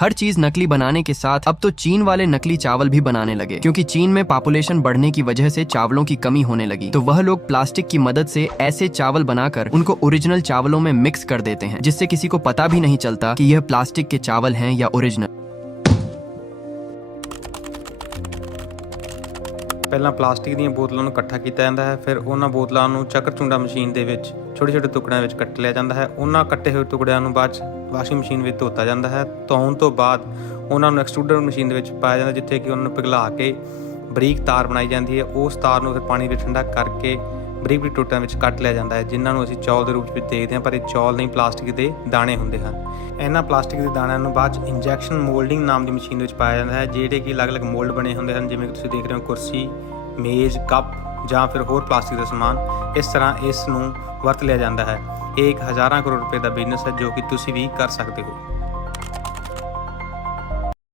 हर चीज़ नकली बनाने के साथ, अब तो चीन वाले नकली चावल भी बनाने लगे। क्योंकि चीन में पॉपुलेशन बढ़ने की वजह से चावलों की कमी होने लगी। तो वह लोग प्लास्टिक की मदद से ऐसे चावल बनाकर उनको ओरिजिनल चावलों में मिक्स कर देते हैं, जिससे किसी को पता भी नहीं चलता कि यह प्लास्टिक के चावल हैं या ओरिजिनल ਪਹਿਲਾਂ ਪਲਾਸਟਿਕ ਦੀਆਂ ਬੋਤਲਾਂ ਨੂੰ ਇਕੱਠਾ ਕੀਤਾ ਜਾਂਦਾ ਹੈ, ਫਿਰ ਉਹਨਾਂ ਬੋਤਲਾਂ ਨੂੰ ਚੱਕਰ ਚੁੰਡਾ ਮਸ਼ੀਨ ਦੇ ਵਿੱਚ ਛੋਟੇ ਛੋਟੇ ਟੁਕੜਿਆਂ ਵਿੱਚ ਕੱਟ ਲਿਆ ਜਾਂਦਾ ਹੈ। ਉਹਨਾਂ ਕੱਟੇ ਹੋਏ ਟੁਕੜਿਆਂ ਨੂੰ ਬਾਅਦ 'ਚ ਵਾਸ਼ਿੰਗ ਮਸ਼ੀਨ ਵਿੱਚ ਧੋਤਾ ਜਾਂਦਾ ਹੈ। ਧੋਣ ਤੋਂ ਬਾਅਦ ਉਹਨਾਂ ਨੂੰ ਐਕਸਟਰੂਡਰ ਮਸ਼ੀਨ ਦੇ ਵਿੱਚ ਪਾਇਆ ਜਾਂਦਾ, ਜਿੱਥੇ ਕਿ ਉਹਨਾਂ ਨੂੰ ਪਿਘਲਾ ਕੇ ਬਰੀਕ ਤਾਰ ਬਣਾਈ ਜਾਂਦੀ ਹੈ। ਉਸ ਤਾਰ ਨੂੰ ਫਿਰ ਪਾਣੀ ਵਿੱਚ ਠੰਡਾ ਕਰਕੇ ਬਰੀਕ ਬਰੀਕ ਟੁਕੜਿਆਂ ਵਿੱਚ ਕੱਟ ਲਿਆ ਜਾਂਦਾ ਹੈ, ਜਿਨ੍ਹਾਂ ਨੂੰ ਅਸੀਂ ਚੌਲ ਦੇ ਰੂਪ ਵਿੱਚ ਦੇਖਦੇ ਹਾਂ, ਪਰ ਇਹ ਚੌਲ ਨਹੀਂ, ਪਲਾਸਟਿਕ ਦੇ ਦਾਣੇ ਹੁੰਦੇ ਹਨ। ਇਹਨਾਂ ਪਲਾਸਟਿਕ ਦੇ ਦਾਣਿਆਂ ਨੂੰ ਬਾਅਦ 'ਚ ਇੰਜੈਕਸ਼ਨ ਮੋਲਡਿੰਗ ਨਾਮ ਦੀ ਮਸ਼ੀਨ ਵਿੱਚ ਪਾਇਆ ਜਾਂਦਾ ਹੈ, ਜਿਹੜੇ ਕਿ ਅਲੱਗ-ਅਲੱਗ ਮੋਲਡ ਬਣੇ ਹੁੰਦੇ ਹਨ, ਜਿਵੇਂ ਕਿ ਤੁਸੀਂ ਦੇਖ ਰਹੇ ਹੋ, ਕੁਰਸੀ, ਮੇਜ਼, ਕੱਪ ਜਾਂ ਫਿਰ ਹੋਰ ਪਲਾਸਟਿਕ ਦਾ ਸਮਾਨ। ਇਸ ਤਰ੍ਹਾਂ ਇਸ ਨੂੰ ਵਰਤ ਲਿਆ ਜਾਂਦਾ ਹੈ। ਇਹ ਇੱਕ ਹਜ਼ਾਰਾਂ ਕਰੋੜ ਰੁਪਏ ਦਾ ਬਿਜ਼ਨਸ ਹੈ, ਜੋ ਕਿ ਤੁਸੀਂ ਵੀ ਕਰ ਸਕਦੇ ਹੋ।